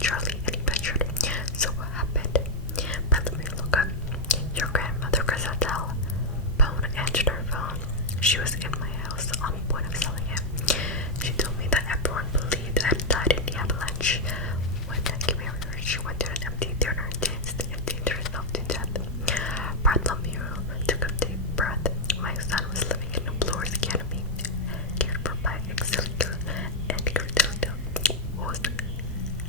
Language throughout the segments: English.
Charlie, and he ventured. So what happened? But let me look up. Your grandmother, Griselda Bone, answered her phone. She was in my house on the point of selling it. She told me that everyone believed I had died in the avalanche. When I came here, she went to an empty theater and danced and deigned herself to death. Bartholomew took a deep breath. My son was living in a blower's canopy, cared for by Exilio, and Griselda was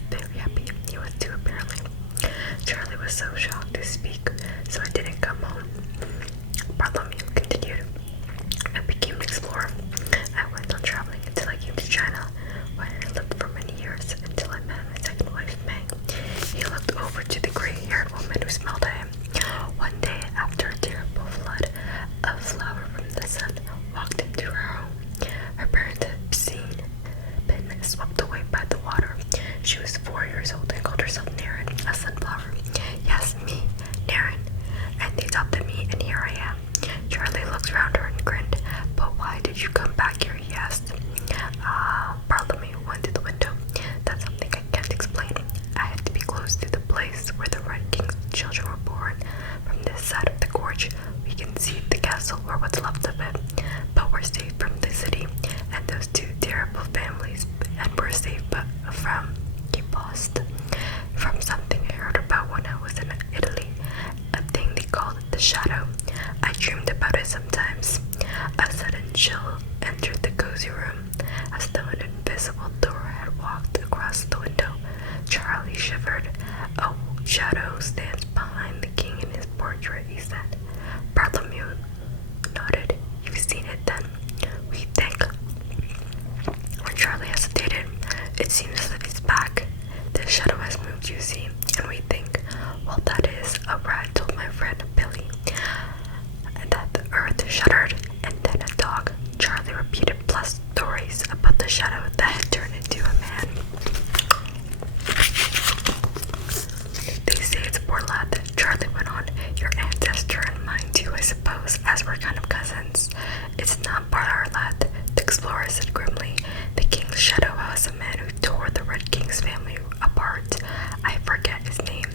very happy. He was too, apparently. Charlie was so shocked to speak, so I didn't come home. Bartholomew continued. I became an explorer. I went on traveling until I came to China, where I lived for many years until I met my second wife, May. He looked over to the gray-haired woman who smiled at him. One day, after a terrible flood, a flower from the sun walked into her home. Her parents had been swept away by the water. She was 4 years old and called herself Naren, a sunflower. Yes, me, Naren. And they adopted me, and here I am. Charlie looked around her and grinned. But why did you come back here? He asked. Bartholomew went to the window. That's something I can't explain. I had to be close to the place where the Red King's children were born. From this side of the gorge, we can see the castle or what's left of it. But we're safe from the city and those two terrible families. And we're safe from, he paused, from something I heard about when I was in Italy. A thing they called the shadow. I dreamed about it sometimes. A sudden chill entered the cozy room, as though an invisible door had walked across the window. Charlie shivered. A shadow stands behind the king in his portrait, he said. Bartholomew nodded. You've seen it then? We think. When Charlie hesitated, it seems as if he's back. The shadow has moved, you see, and we think, well, that is, a rat told my friend Billy, and that the earth shuddered, and then a dog. Charlie repeated plus stories about the shadow that had turned into a man. They say it's a poor lad, Charlie went on. Your ancestor and mine too, I suppose, as we're kind of cousins. It's not our lad, the explorer said grimly. The king's shadow was a man who tore the Red King's family apart. I forget his name.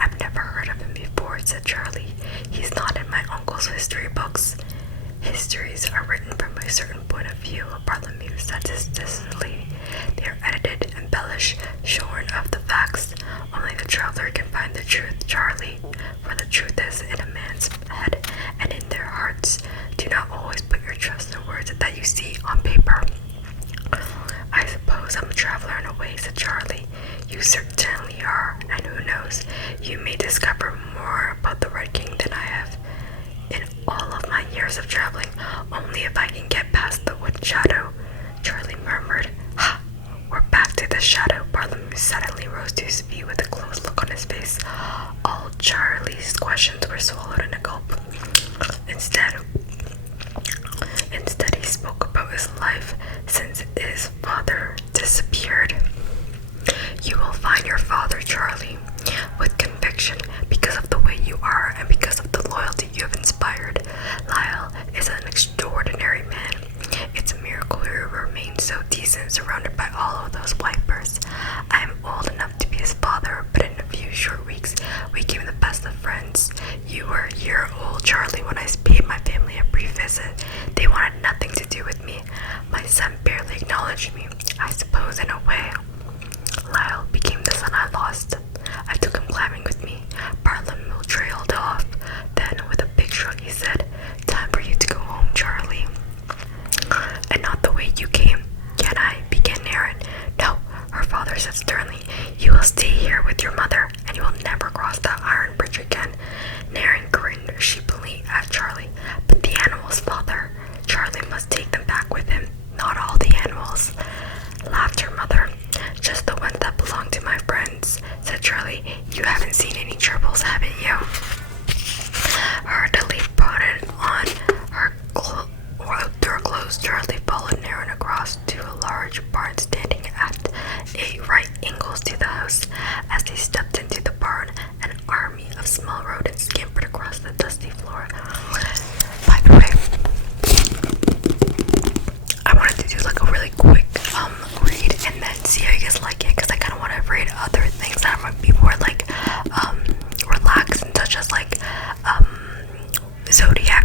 I've never heard of him before, said Charlie. He's not in my uncle's history books. Histories are written from a certain point of view, Bartholomew said distantly. They are edited, embellished, shorn of the facts. Only the traveler can find the truth, Charlie, for the truth is in a man's head and in their hearts. Do not always put your trust in words that you see on paper. I suppose I'm a traveler in a way, said Charlie. You certainly are, and who knows, you may discover more about the Red King than I have in all of my years of traveling, only if I can get past the wood shadow. Charlie murmured. Ha! We're back to the shadow. Bartholomew suddenly rose to his feet with a closed look on his face. All Charlie's questions were swallowed in a gulp. Instead, he spoke about his life since his father disappeared. You will find your father, Charlie, with conviction, because of the way you are and because of the loyalty you have inspired. Lyle is an extraordinary man. It's a miracle he remained so decent, surrounded by all of those wipers. I am old enough to be his father, but in a few short weeks, we became the best of friends. You were a year old, Charlie, when I paid my family a brief visit. They wanted nothing to do with me. My son barely acknowledged me. I suppose, in a way, Lyle became the son I lost. I took him climbing with me. Bartholomew trailed off. Then, with a big shrug, he said, Time for you to go home, Charlie. And not the way you came. Can I? Began Naren. No, her father said sternly. You will stay here with your mother, and you will never cross that iron bridge again. Naren grinned sheepishly at Charlie. But the animals, father. Charlie must take them back with him. Not all the animals. Laughed her mother. Just the ones that belong to my friends, said Charlie. You haven't seen any gerbils, haven't you? Hurriedly putting on her outdoor clothes, Charlie followed Naren across to a large barn standing at a right angles to the house. As they stepped into the barn, an army of small rodents scampered across the dusty floor. By the way, I wanted to do like a really quick read and then see how you guys like it, because I kind of want I've read other things that might be more like relaxing, such as like zodiac